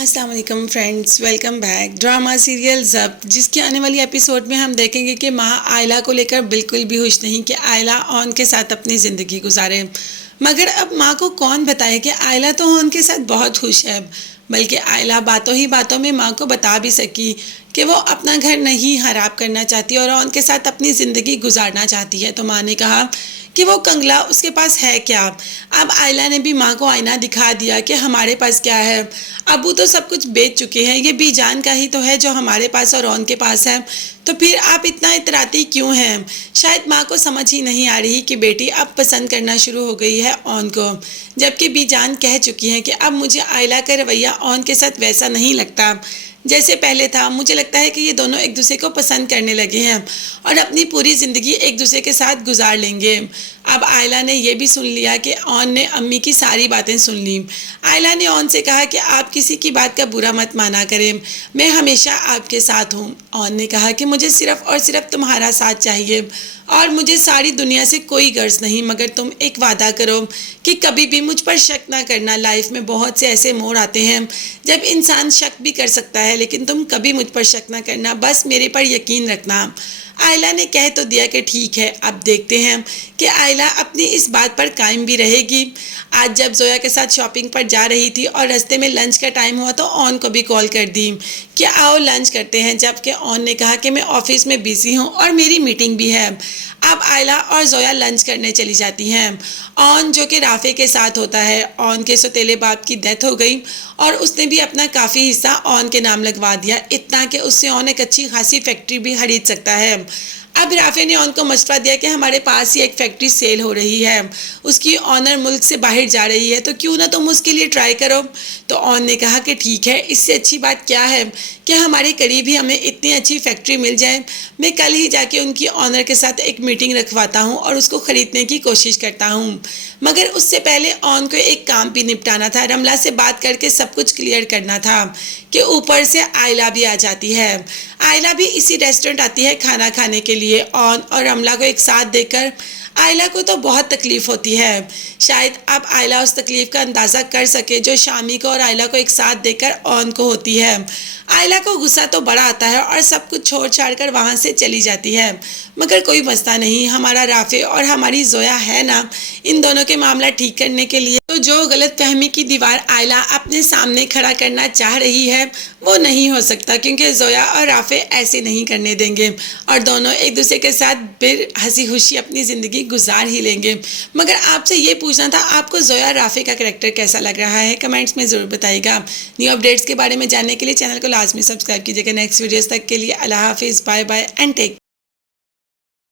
السلام علیکم friends, welcome back. Drama serial ضبط، جس کی آنے والی ایپیسوڈ میں ہم دیکھیں گے کہ ماں آئلہ کو لے کر بالکل بھی خوش نہیں کہ آئلہ اون کے ساتھ اپنی زندگی گزارے، مگر اب ماں کو کون بتائے کہ آئلہ تو اون کے ساتھ بہت خوش ہے، بلکہ آئلہ باتوں ہی باتوں میں ماں کو بتا بھی سکی کہ وہ اپنا گھر نہیں خراب کرنا چاہتی اور اون کے ساتھ اپنی زندگی گزارنا چاہتی ہے۔ تو ماں نے کہا کہ وہ کنگلا اس کے پاس ہے کیا؟ اب آئلہ نے بھی ماں کو آئینہ دکھا دیا کہ ہمارے پاس کیا ہے، ابو تو سب کچھ بیچ چکے ہیں، یہ بی جان کا ہی تو ہے جو ہمارے پاس اور اون کے پاس ہے، تو پھر آپ اتنا اتراتی کیوں ہیں؟ شاید ماں کو سمجھ ہی نہیں آ رہی کہ بیٹی اب پسند کرنا شروع ہو گئی ہے اون کو، جبکہ بی جان کہہ چکی ہیں کہ اب مجھے آئلہ کا رویہ اون کے ساتھ ویسا نہیں لگتا جیسے پہلے تھا، مجھے لگتا ہے کہ یہ دونوں ایک دوسرے کو پسند کرنے لگے ہیں اور اپنی پوری زندگی ایک دوسرے کے ساتھ گزار لیں گے۔ اب آئلہ نے یہ بھی سن لیا کہ اون نے امی کی ساری باتیں سن لیں۔ آئلہ نے اون سے کہا کہ آپ کسی کی بات کا برا مت مانا کریں، میں ہمیشہ آپ کے ساتھ ہوں۔ اون نے کہا کہ مجھے صرف اور صرف تمہارا ساتھ چاہیے اور مجھے ساری دنیا سے کوئی غرض نہیں، مگر تم ایک وعدہ کرو کہ کبھی بھی مجھ پر شک نہ کرنا۔ لائف میں بہت سے ایسے موڑ آتے ہیں جب انسان شک بھی کر سکتا ہے، لیکن تم کبھی مجھ پر شک نہ کرنا، بس میرے پر یقین رکھنا۔ آئلہ نے کہہ تو دیا کہ ٹھیک ہے، اب دیکھتے ہیں کہ آئلہ اپنی اس بات پر قائم بھی رہے گی۔ آج جب زویا کے ساتھ شاپنگ پر جا رہی تھی اور رستے میں لنچ کا ٹائم ہوا تو اون کو بھی کال کر دی کہ آؤ لنچ کرتے ہیں، جبکہ اون نے کہا کہ میں آفس میں بیزی ہوں اور میری میٹنگ بھی ہے۔ اب آئلہ اور زویا لنچ کرنے چلی جاتی ہیں۔ اون جو کہ رافع کے ساتھ ہوتا ہے، اون کے سوتیلے باپ کی ڈیتھ ہو گئی اور اس نے بھی اپنا کافی حصہ اون کے نام لگوا دیا، اتنا کہ اس سے اون ایک اچھی خاصی فیکٹری بھی خرید سکتا ہے۔ اب رافع نے اون کو مشورہ دیا کہ ہمارے پاس ہی ایک فیکٹری سیل ہو رہی ہے، اس کی آنر ملک سے باہر جا رہی ہے، تو کیوں نہ تم اس کے لیے ٹرائی کرو۔ تو اون نے کہا کہ ٹھیک ہے، اس سے اچھی بات کیا ہے کہ ہمارے قریب ہی ہمیں اتنی اچھی فیکٹری مل جائے، میں کل ہی جا کے ان کی آنر کے ساتھ ایک میٹنگ رکھواتا ہوں اور اس کو خریدنے کی کوشش کرتا ہوں، مگر اس سے پہلے اون کو ایک کام بھی نپٹانا تھا، رملہ سے بات کر کے سب کچھ کلیئر کرنا تھا کہ اوپر سے آئلہ بھی آ جاتی ہے۔ آئلہ بھی اسی ریسٹورنٹ آتی ہے کھانا کھانے کے لیے۔ اون اور رملہ کو ایک ساتھ دیکھ کر آئلہ کو تو بہت تکلیف ہوتی ہے، شاید اب آئلہ اس تکلیف کا اندازہ کر سکے جو شامی کو اور آئلہ کو ایک ساتھ دیکھ کر اون کو ہوتی ہے۔ آئلہ کو غصہ تو بڑا آتا ہے اور سب کچھ چھوڑ چھاڑ کر وہاں سے چلی جاتی ہے، مگر کوئی مسئلہ نہیں، ہمارا رافع اور ہماری زویا ہے نا ان دونوں کے معاملہ ٹھیک کرنے کے لیے، تو جو غلط فہمی کی دیوار آئلہ اپنے سامنے کھڑا کرنا چاہ رہی ہے وہ نہیں ہو سکتا، کیونکہ زویا اور رافع ایسے نہیں کرنے دیں گے اور دونوں ایک دوسرے کے ساتھ پھر ہنسی خوشی اپنی زندگی گزار ہی لیں گے۔ مگر آپ سے یہ پوچھنا تھا، آپ کو زویا رافع کا کریکٹر کیسا لگ رہا ہے؟ کمنٹس میں ضرور بتائیے گا۔ نیو اپڈیٹس کے بارے میں جاننے کے لیے چینل کو لازمی سبسکرائب کیجیے گا۔ نیکسٹ ویڈیوز تک کے لیے اللہ حافظ، بائے بائے اینڈ ٹیک